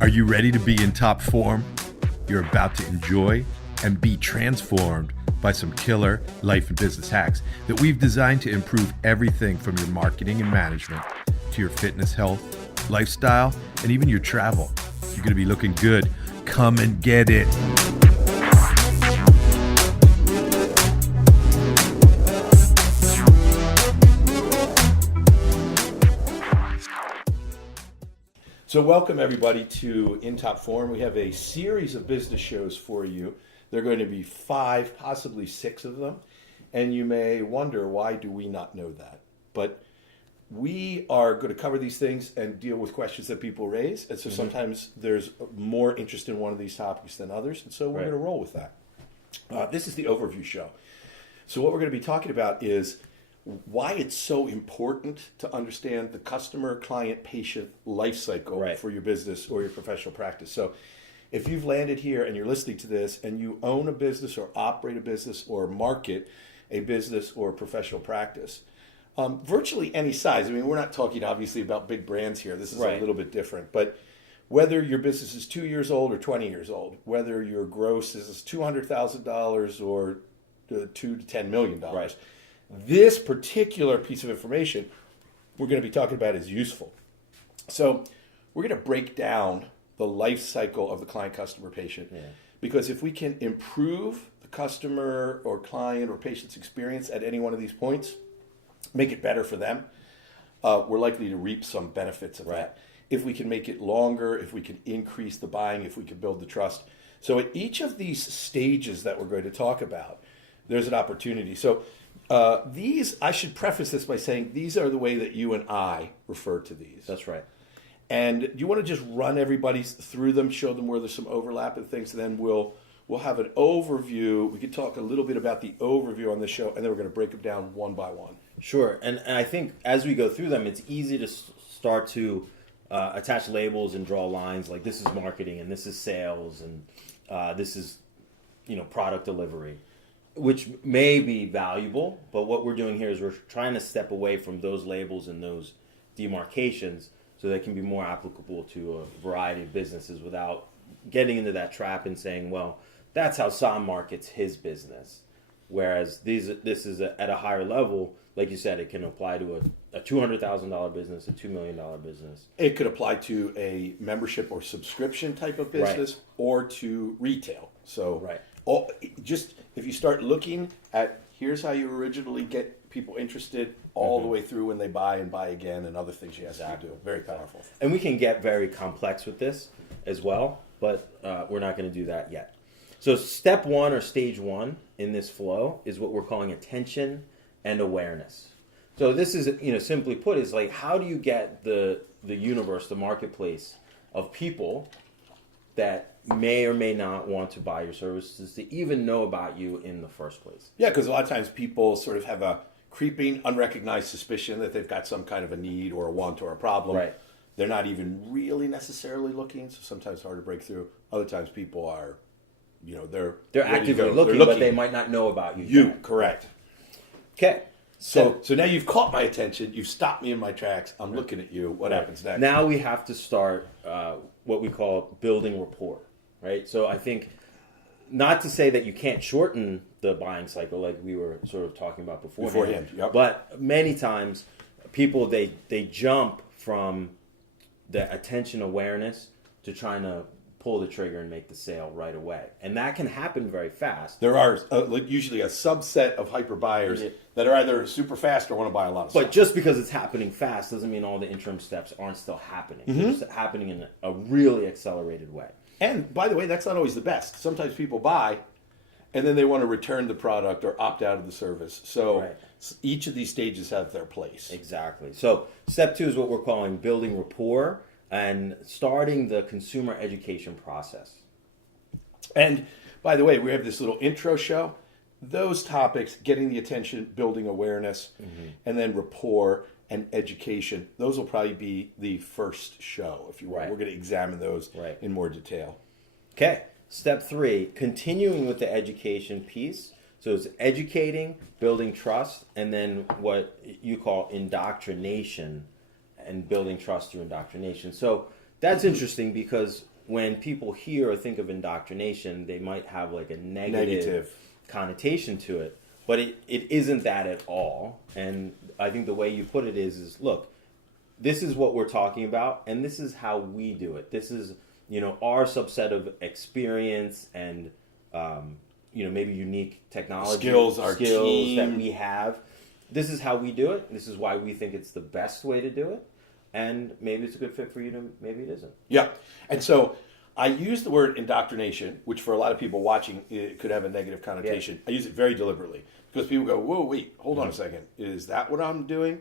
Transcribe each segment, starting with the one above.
Are you ready to be in top form? You're about to enjoy and be transformed by some killer life and business hacks that we've designed to improve everything from your marketing and management to your fitness, health, lifestyle, and even your travel. You're going to be looking good. Come and get it. So welcome everybody to In Top Form. We have a series of business shows for you. There are going to be 5, possibly 6 of them. And you may wonder, why do we not know that? But we are going to cover these things and deal with questions that people raise. And so sometimes there's more interest in one of these topics than others. And so we're going to roll with that. This is the overview show. So what we're going to be talking about is why it's so important to understand the customer, client, patient life cycle for your business or your professional practice. So if you've landed here and you're listening to this and you own a business or operate a business or market a business or professional practice, virtually any size. I mean, we're not talking obviously about big brands here. This is a little bit different. But whether your business is 2 years old or 20 years old, whether your gross is $200,000 or $2 to $10 million, this particular piece of information we're going to be talking about is useful. So we're going to break down the life cycle of the client, customer, patient. Because if we can improve the customer or client or patient's experience at any one of these points, make it better for them, we're likely to reap some benefits of that. If we can make it longer, if we can increase the buying, if we can build the trust. So at each of these stages that we're going to talk about, there's an opportunity. So I should preface this by saying these are the way that you and I refer to these. That's right. And do you want to just run everybody through them, show them where there's some overlap and things, and then we'll have an overview. We could talk a little bit about the overview on this show, and then we're going to break them down one by one. Sure. And I think as we go through them, it's easy to start to attach labels and draw lines like this is marketing and this is sales and this is product delivery, which may be valuable, but what we're doing here is we're trying to step away from those labels and those demarcations so they can be more applicable to a variety of businesses without getting into that trap and saying, well, that's how Sam markets his business. Whereas this is at a higher level, like you said, it can apply to a $200,000 business, a $2 million business. It could apply to a membership or subscription type of business or to retail. So just if you start looking at here's how you originally get people interested all the way through when they buy and buy again and other things you have to do. Very powerful. And we can get very complex with this as well, but we're not going to do that yet. So step 1 or stage 1 in this flow is what we're calling attention and awareness. So this is, simply put, is like how do you get the universe, the marketplace of people that may or may not want to buy your services to even know about you in the first place. Yeah, because a lot of times people sort of have a creeping, unrecognized suspicion that they've got some kind of a need or a want or a problem. Right. They're not even really necessarily looking, so sometimes it's hard to break through. Other times people are, they're actively looking, but they might not know about you. Correct. Okay. So now you've caught my attention. You've stopped me in my tracks. I'm looking at you. What happens next? Now we have to start what we call building rapport, right? So I think not to say that you can't shorten the buying cycle like we were sort of talking about beforehand. But many times people, they jump from the attention awareness to trying to pull the trigger and make the sale right away. And that can happen very fast. There are usually a subset of hyper buyers that are either super fast or want to buy a lot of stuff. But just because it's happening fast doesn't mean all the interim steps aren't still happening. They're just happening in a really accelerated way. And by the way, that's not always the best. Sometimes people buy and then they want to return the product or opt out of the service. So each of these stages have their place. Exactly. So step 2 is what we're calling building rapport and starting the consumer education process. And by the way, we have this little intro show. Those topics, getting the attention, building awareness, and then rapport and education, those will probably be the first show, if you will. We're going to examine those in more detail. Okay. Step 3, continuing with the education piece. So it's educating, building trust, and then what you call indoctrination and building trust through indoctrination. So That's interesting because when people hear or think of indoctrination, they might have like a negative connotation to it, but it isn't that at all. And I think the way you put it is look, this is what we're talking about, and this is how we do it. This is, our subset of experience and, maybe unique technology skills that we have. This is how we do it. This is why we think it's the best way to do it. And maybe it's a good fit for you, maybe it isn't. Yeah. And so I use the word indoctrination, which for a lot of people watching, it could have a negative connotation. Yeah. I use it very deliberately because people go, whoa, wait, hold on a second. Is that what I'm doing?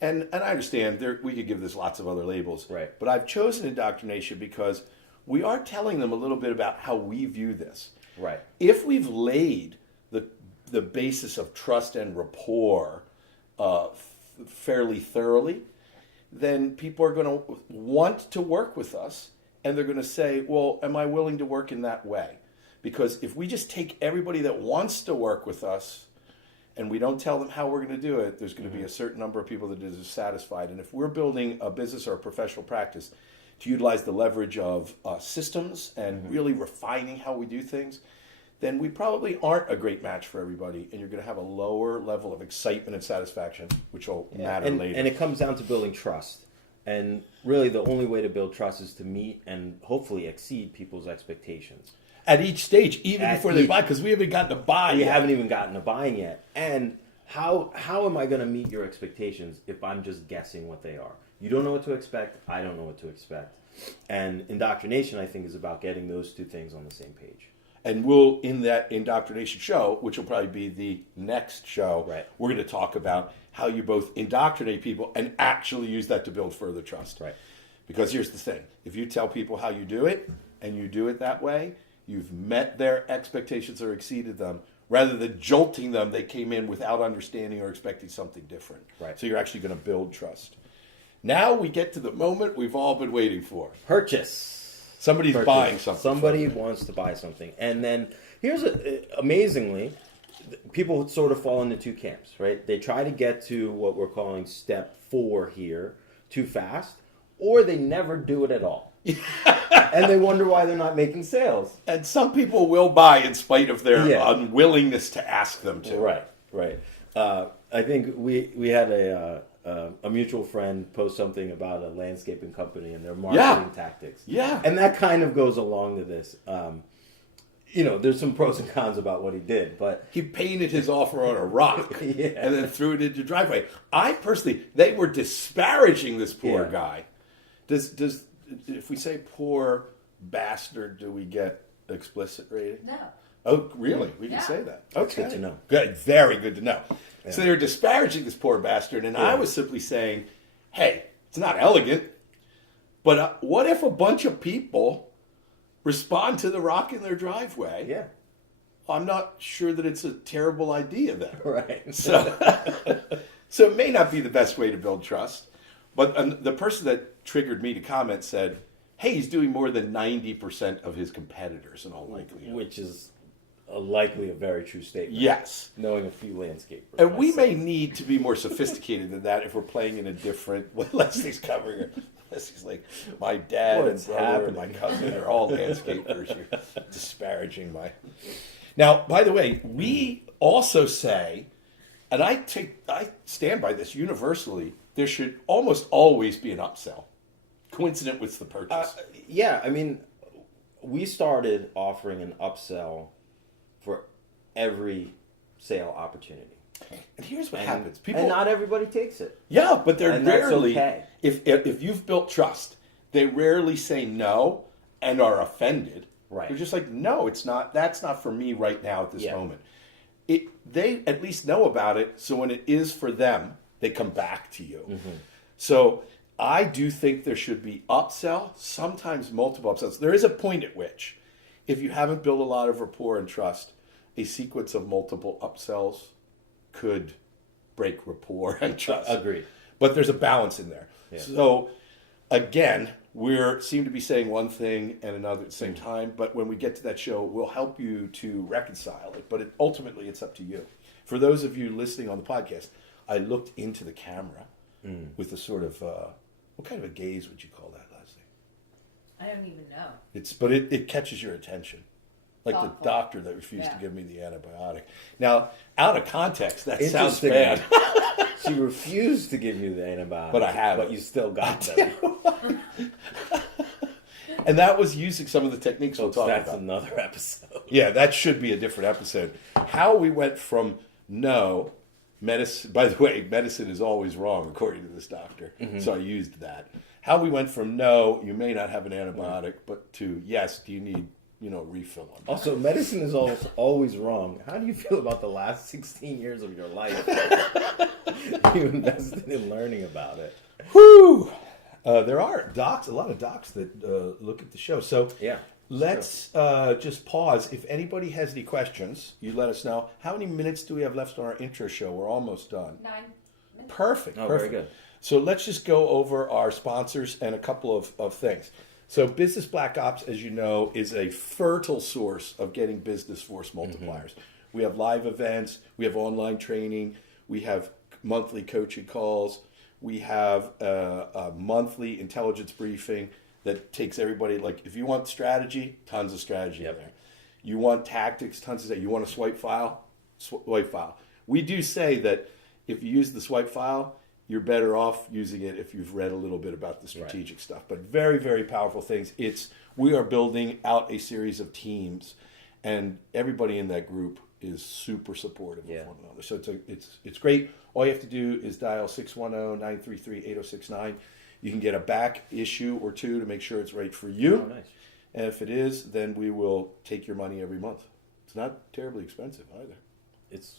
And I understand we could give this lots of other labels. Right. But I've chosen indoctrination because we are telling them a little bit about how we view this. Right. If we've laid the basis of trust and rapport fairly thoroughly, then people are going to want to work with us, and they're going to say, well, am I willing to work in that way? Because if we just take everybody that wants to work with us and we don't tell them how we're going to do it, there's going to be a certain number of people that are dissatisfied. And if we're building a business or a professional practice to utilize the leverage of systems and really refining how we do things, then we probably aren't a great match for everybody, and you're going to have a lower level of excitement and satisfaction, which will matter later. And it comes down to building trust. And really the only way to build trust is to meet and hopefully exceed people's expectations. At each stage, even before they buy, because we haven't gotten to buy yet. We haven't even gotten to buying yet. And how am I going to meet your expectations if I'm just guessing what they are? You don't know what to expect. I don't know what to expect. And indoctrination, I think, is about getting those two things on the same page. And we'll, in that indoctrination show, which will probably be the next show, right, we're going to talk about how you both indoctrinate people and actually use that to build further trust. Right. Because here's the thing. If you tell people how you do it, and you do it that way, you've met their expectations or exceeded them. Rather than jolting them, they came in without understanding or expecting something different. Right. So you're actually going to build trust. Now we get to the moment we've all been waiting for. Purchase. Somebody's buying something. Somebody wants to buy something. And then amazingly, people sort of fall into two camps, right? They try to get to what we're calling step 4 here too fast, or they never do it at all. And they wonder why they're not making sales. And some people will buy in spite of their unwillingness to ask them to. Right. I think we had a mutual friend post something about a landscaping company and their marketing tactics. Yeah. And that kind of goes along to this. There's some pros and cons about what he did, but he painted his offer on a rock and then threw it into the driveway. I personally, they were disparaging this poor guy. Does if we say poor bastard, do we get explicit rating? No. Oh, really? We can say that. Okay. That's good to know. Good. Very good to know. Yeah. So they were disparaging this poor bastard, and I was simply saying, hey, it's not elegant, but what if a bunch of people respond to the rock in their driveway? Yeah. I'm not sure that it's a terrible idea then. Right. So it may not be the best way to build trust, but the person that triggered me to comment said, hey, he's doing more than 90% of his competitors in all likelihood. Which is likely a very true statement. Yes. Knowing a few landscapers. And we may need to be more sophisticated than that if we're playing in a different... What Leslie's covering her. Leslie's like, my dad and brother and my cousin are all landscapers. You're disparaging my... Now, by the way, we also say, and I stand by this universally, there should almost always be an upsell, coincident with the purchase. We started offering an upsell for every sale opportunity. And here's what happens. And not everybody takes it. Yeah, but they're rarely, that's okay. if you've built trust, they rarely say no and are offended. Right. They're just like, no, it's not. That's not for me right now at this moment. They at least know about it, so when it is for them, they come back to you. Mm-hmm. So I do think there should be upsell, sometimes multiple upsells. There is a point at which, if you haven't built a lot of rapport and trust, a sequence of multiple upsells could break rapport and trust. Agreed. But there's a balance in there. Yeah. So again, we seem to be saying one thing and another at the same time, but when we get to that show, we'll help you to reconcile it. But ultimately, it's up to you. For those of you listening on the podcast, I looked into the camera with a sort of, what kind of a gaze would you call that, Leslie? I don't even know. But it catches your attention. Like Thoughtful. the doctor that refused to Yeah. give me the antibiotic. Now, out of context, that sounds Interesting. bad. She refused to give you the antibiotic, But I have But it. you still got them. And that was using some of the techniques we'll talk That's about. another episode. Yeah, that should be a different episode. How we went from no medicine. By the way, medicine is always wrong according to this doctor. So I used that. How we went from no, you may not have an antibiotic, but to yes, do you need refill on that? Also, medicine is always wrong. How do you feel about the last 16 years of your life? You invested in learning about it. Whew! There are a lot of docs that look at the show. So Yeah. let's just pause. If anybody has any questions, you let us know. How many minutes do we have left on our intro show? We're almost done. 9 minutes. Perfect. Oh, perfect. very good. So let's just go over our sponsors and a couple of things. So Business Black Ops, as you know, is a fertile source of getting business force multipliers. We have live events. We have online training. We have monthly coaching calls. We have a monthly intelligence briefing that takes everybody, like if you want strategy, tons of strategy in there. You want tactics, tons of that. You want a swipe file? Swipe file. We do say that if you use the swipe file, you're better off using it if you've read a little bit about the strategic stuff. But very, very powerful things. We are building out a series of teams, and everybody in that group is super supportive of one another. So it's great. All you have to do is dial 610-933-8069. You can get a back issue or two to make sure it's right for you. Oh, nice. And if it is, then we will take your money every month. It's not terribly expensive either. It's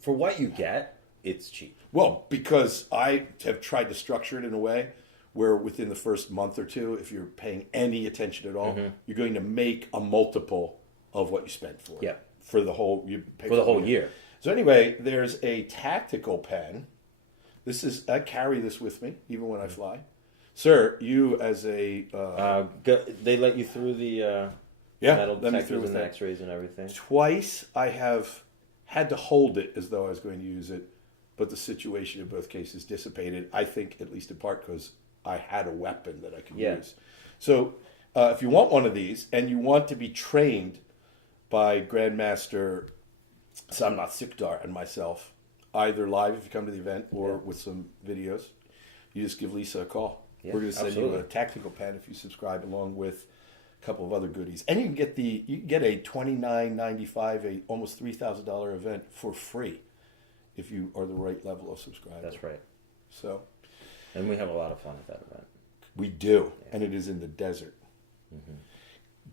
for what you get, it's cheap. Well, because I have tried to structure it in a way where within the first month or two, if you're paying any attention at all, you're going to make a multiple of what you spent for it. Yeah. For the whole year. So anyway, there's a tactical pen. I carry this with me even when I fly. Sir, you as a They let you through the metal let me through detectors with and the that. X-rays and everything. Twice I have had to hold it as though I was going to use it, but the situation in both cases dissipated. I think at least in part because I had a weapon that I could use. So if you want one of these and you want to be trained by Grandmaster Somnath, Sikdar, and myself, either live if you come to the event or with some videos, you just give Lisa a call. Yeah, We're going to send you absolutely. a tactical pen if you subscribe, along with a couple of other goodies, and you can get a $29.95, a almost $3,000 event for free if you are the right level of subscriber. That's right. So And we have a lot of fun at that event. we do, and it is in the desert.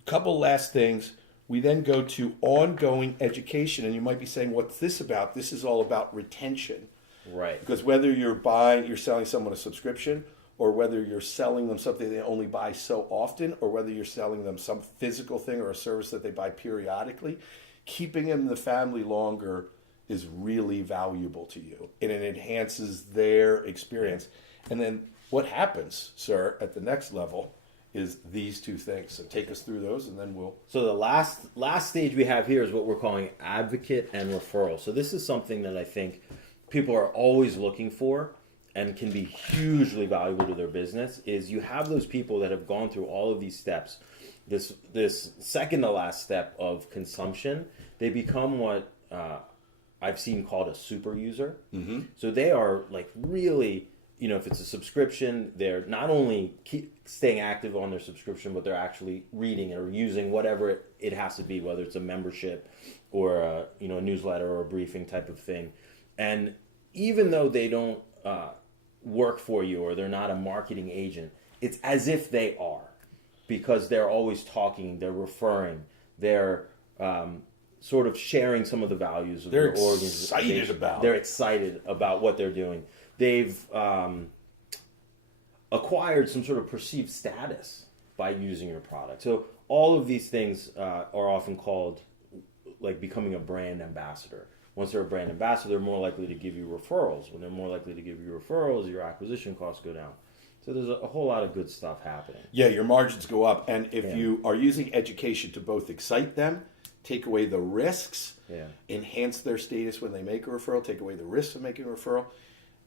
Couple last things. We then go to ongoing education, and you might be saying, "What's this about?" This is all about retention. Right. Because whether you're selling someone a subscription, or whether you're selling them something they only buy so often, or whether you're selling them some physical thing or a service that they buy periodically, keeping them in the family longer is really valuable to you, and it enhances their experience. And then what happens, sir, at the next level is these two things. So take us through those, and then we'll... So the last stage we have here is what we're calling advocate and referral. So this is something that I think people are always looking for and can be hugely valuable to their business. Is you have those people that have gone through all of these steps. This second to last step of consumption, they become what I've seen called a super user. Mm-hmm. So they are like really, if it's a subscription, they're not only staying active on their subscription, but they're actually reading or using whatever it has to be, whether it's a membership or a newsletter or a briefing type of thing. And even though they don't work for you or they're not a marketing agent, it's as if they are, because they're always talking, they're referring, they're sort of sharing some of the values of their organization. They're excited about what they're doing. They've acquired some sort of perceived status by using your product. So all of these things are often called like becoming a brand ambassador. Once they're a brand ambassador, they're more likely to give you referrals. When they're more likely to give you referrals, your acquisition costs go down. So there's a whole lot of good stuff happening. Yeah, your margins go up. And if you are using education to both excite them, take away the risks, enhance their status when they make a referral, take away the risks of making a referral,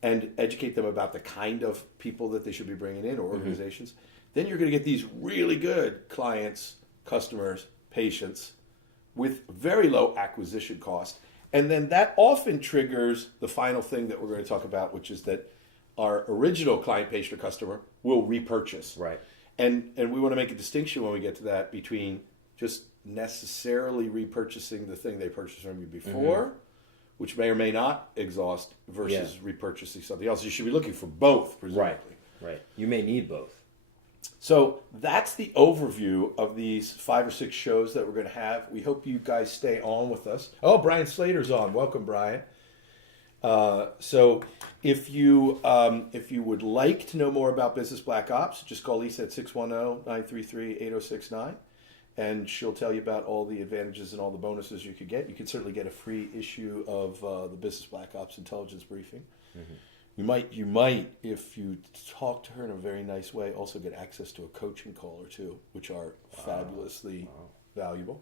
and educate them about the kind of people that they should be bringing in or organizations, then you're going to get these really good clients, customers, patients with very low acquisition cost. And then that often triggers the final thing that we're going to talk about, which is that our original client, patient, or customer will repurchase. Right. And we want to make a distinction when we get to that between just necessarily repurchasing the thing they purchased from you before, which may or may not exhaust, versus repurchasing something else. You should be looking for both, presumably. Right. You may need both. So that's the overview of these 5 or 6 shows that we're going to have. We hope you guys stay on with us. Oh, Brian Slater's on. Welcome, Brian. So if you would like to know more about Business Black Ops, just call Lisa at 610-933-8069, and she'll tell you about all the advantages and all the bonuses you could get. You can certainly get a free issue of the Business Black Ops Intelligence Briefing. You might, if you talk to her in a very nice way, also get access to a coaching call or two, which are fabulously valuable.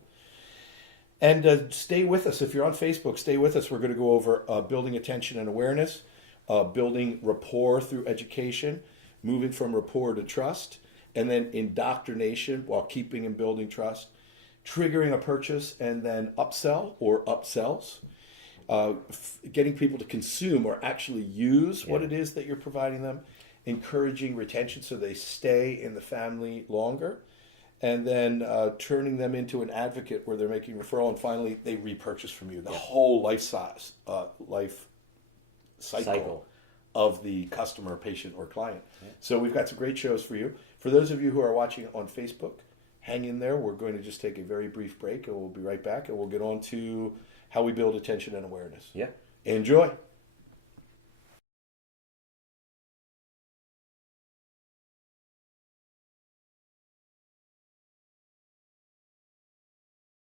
And stay with us. If you're on Facebook, stay with us. We're going to go over building attention and awareness, building rapport through education, moving from rapport to trust, and then indoctrination while keeping and building trust, triggering a purchase, and then upsell or upsells. Getting people to consume or actually use what it is that you're providing them, encouraging retention so they stay in the family longer, and then turning them into an advocate where they're making referral, and finally they repurchase from you. The whole life cycle of the customer, patient, or client. So we've got some great shows for you. For those of you who are watching on Facebook, hang in there. We're going to just take a very brief break, and we'll be right back, and we'll get on to how we build attention and awareness. Yeah. Enjoy.